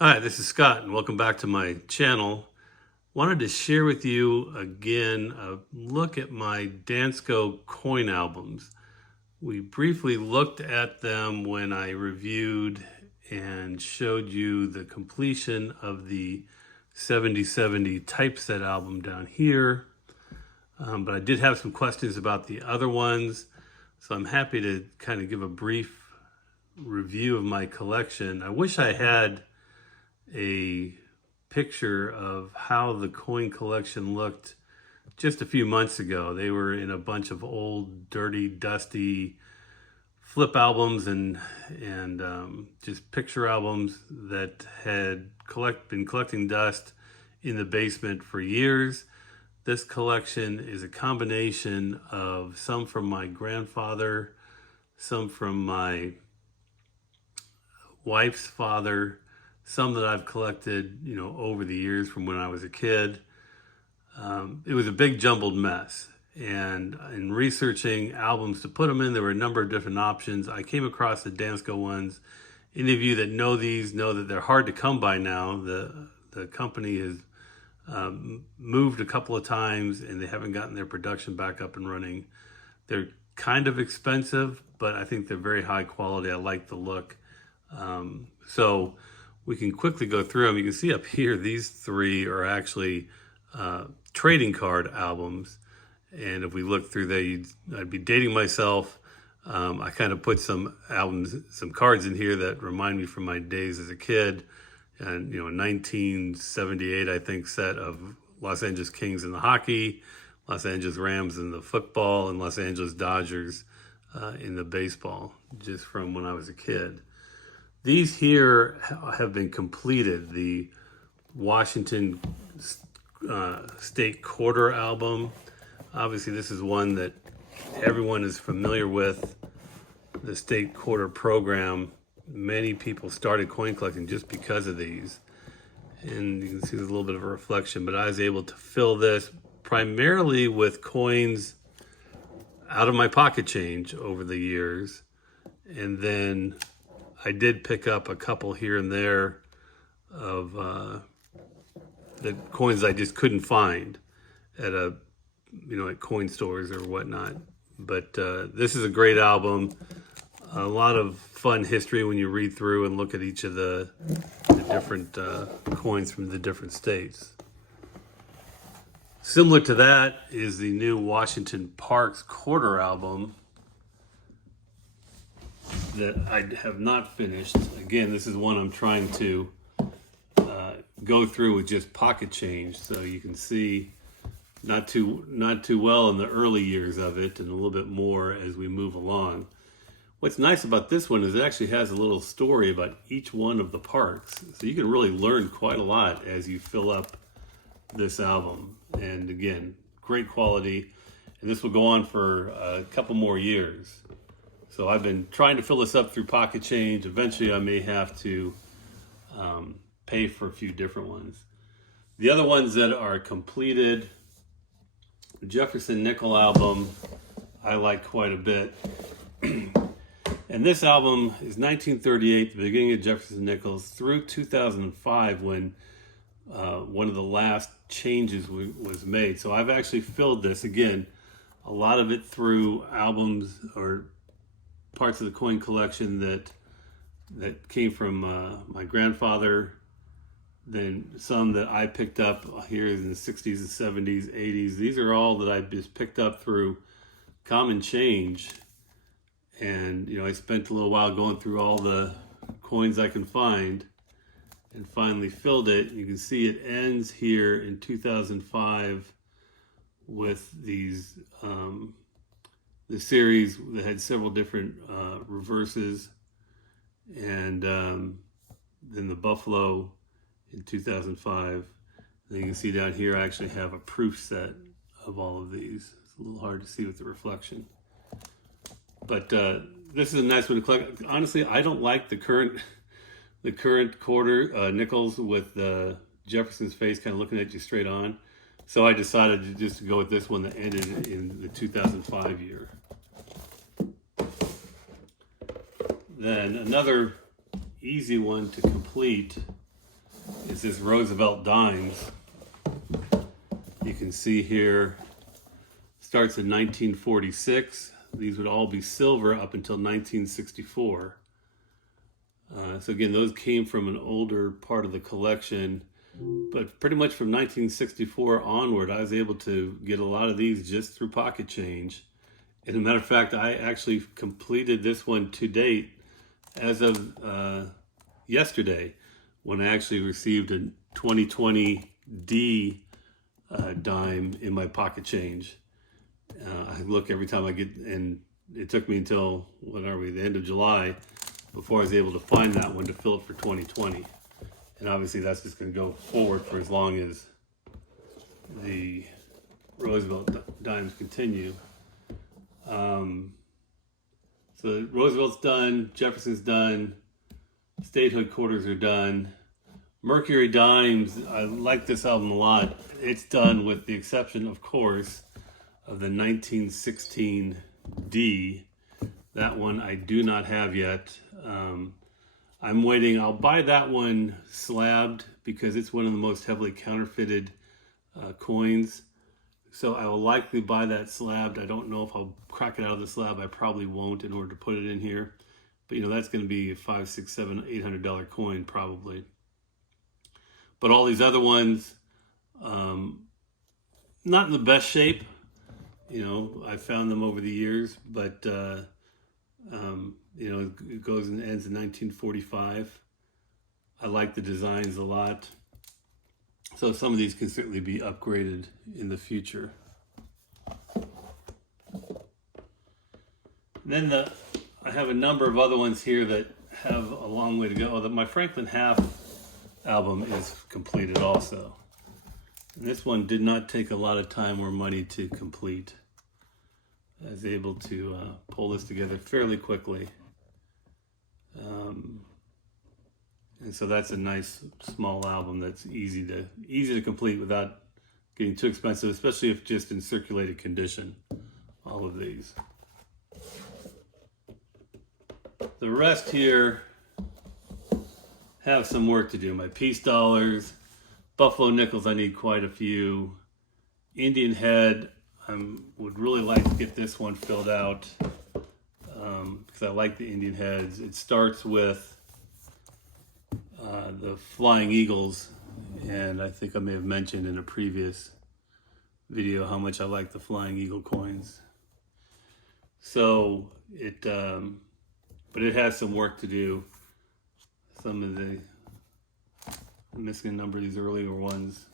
Hi, this is Scott, and welcome back to my channel. Wanted to share with you again a look at my Dansco coin albums. We briefly looked at them when I reviewed and showed you the completion of the 7070 typeset album down here. But I did have some questions about the other ones, so I'm happy to kind of give a brief review of my collection. I wish I had a picture of how the coin collection looked just a few months ago. They were in a bunch of old, dirty, dusty flip albums and just picture albums that had been collecting dust in the basement for years. This collection is a combination of some from my grandfather, some from my wife's father, some that I've collected, over the years from when I was a kid. It was a big jumbled mess. And in researching albums to put them in, there were a number of different options. I came across the Dansco ones. Any of you that know these know that they're hard to come by now. The company has moved a couple of times and they haven't gotten their production back up and running. They're kind of expensive, but I think they're very high quality. I like the look. So we can quickly go through them. You can see up here, these three are actually trading card albums. And if we look through there, I'd be dating myself. I kind of put some cards in here that remind me from my days as a kid. And, 1978, I think, set of Los Angeles Kings in the hockey, Los Angeles Rams in the football, and Los Angeles Dodgers in the baseball, just from when I was a kid. These here have been completed. The Washington State Quarter album. Obviously, this is one that everyone is familiar with. The State Quarter program. Many people started coin collecting just because of these. And you can see there's a little bit of a reflection, but I was able to fill this primarily with coins out of my pocket change over the years. And then I did pick up a couple here and there of the coins I just couldn't find at at coin stores or whatnot. But this is a great album. A lot of fun history when you read through and look at each of the different coins from the different states. Similar to that is the new Washington Parks Quarter album that I have not finished. Again, this is one I'm trying to go through with just pocket change, so you can see not too well in the early years of it, and a little bit more as we move along. What's nice about this one is it actually has a little story about each one of the parks, so you can really learn quite a lot as you fill up this album. And again, great quality, and this will go on for a couple more years. So I've been trying to fill this up through pocket change. Eventually I may have to pay for a few different ones. The other ones that are completed, the Jefferson Nickel album, I like quite a bit. And this album is 1938, the beginning of Jefferson Nichols, through 2005 when one of the last changes was made. So I've actually filled this, again, a lot of it through albums or parts of the coin collection that came from my grandfather, then some that I picked up here in the 60s and 70s, 80s. These are all that I just picked up through common change. And, I spent a little while going through all the coins I can find and finally filled it. You can see it ends here in 2005 with these, the series that had several different reverses. And then the Buffalo in 2005. And you can see down here I actually have a proof set of all of these. It's a little hard to see with the reflection. But this is a nice one to collect. Honestly, I don't like the current quarter nickels with Jefferson's face kind of looking at you straight on. So I decided to just go with this one that ended in the 2005 year. Then another easy one to complete is this Roosevelt Dimes. You can see here, starts in 1946. These would all be silver up until 1964. So again, those came from an older part of the collection, but pretty much from 1964 onward, I was able to get a lot of these just through pocket change. As a matter of fact, I actually completed this one to date as of yesterday, when I actually received a 2020 D dime in my pocket change. I look every time I get, and it took me until, what are we, the end of July, before I was able to find that one to fill it for 2020. And obviously that's just going to go forward for as long as the Roosevelt dimes continue. So Roosevelt's done, Jefferson's done, statehood quarters are done. Mercury Dimes, I like this album a lot. It's done with the exception, of course, of the 1916 D. That one I do not have yet. I'm waiting. I'll buy that one slabbed because it's one of the most heavily counterfeited coins. So I will likely buy that slabbed. I don't know if I'll crack it out of the slab. I probably won't in order to put it in here. But that's going to be a $500, $600, $700, $800 coin probably. But all these other ones, not in the best shape. I found them over the years, but it goes and ends in 1945. I like the designs a lot. So some of these can certainly be upgraded in the future. Then I have a number of other ones here that have a long way to go. My Franklin Half album is completed also. And this one did not take a lot of time or money to complete. I was able to pull this together fairly quickly. And so that's a nice small album that's easy to complete without getting too expensive, especially if just in circulated condition, all of these. The rest here have some work to do. My peace dollars, Buffalo nickels, I need quite a few. Indian head, I would really like to get this one filled out because I like the Indian heads. It starts with the Flying Eagles, and I think I may have mentioned in a previous video how much I like the Flying Eagle coins. So but it has some work to do. Some of I'm missing a number of these earlier ones.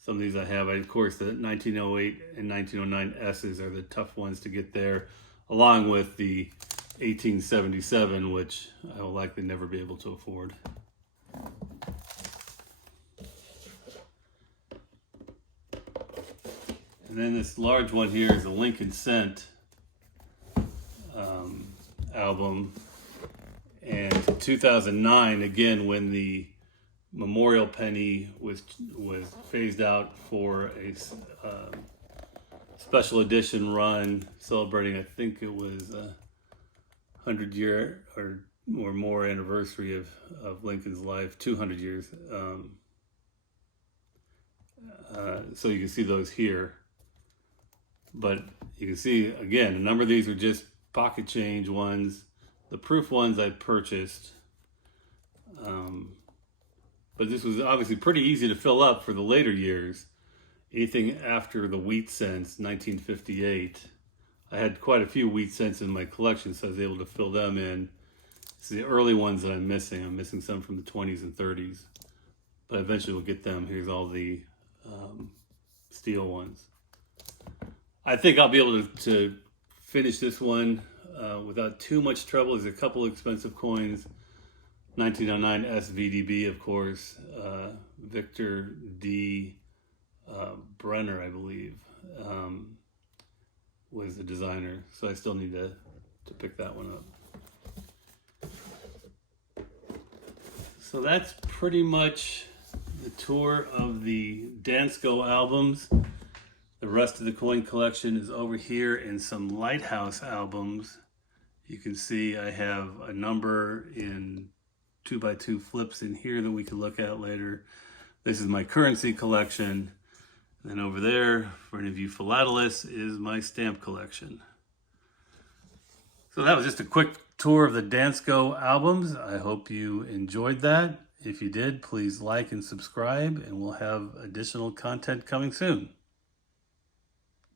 Some of these I have. Of course, the 1908 and 1909 S's are the tough ones to get there, along with the 1877, which I will likely never be able to afford. And then this large one here is a Lincoln Cent album. And 2009, again, when the Memorial Penny was phased out for a special edition run celebrating, I think it was a 100-year or more anniversary of Lincoln's life, 200 years. So you can see those here. But you can see, again, a number of these are just pocket change ones. The proof ones I purchased. But this was obviously pretty easy to fill up for the later years. Anything after the wheat cents, 1958. I had quite a few wheat cents in my collection, so I was able to fill them in. It's the early ones that I'm missing. I'm missing some from the 20s and 30s. But eventually we'll get them. Here's all the steel ones. I think I'll be able to finish this one without too much trouble. There's a couple of expensive coins. 1909 SVDB, of course. Victor D. Brenner, I believe, was the designer. So I still need to pick that one up. So that's pretty much the tour of the Dansco albums. The rest of the coin collection is over here in some Lighthouse albums. You can see I have a number in 2x2 flips in here that we can look at later. This is my currency collection. And over there, for any of you philatelists, is my stamp collection. So that was just a quick tour of the Dansco albums. I hope you enjoyed that. If you did, please like and subscribe, and we'll have additional content coming soon.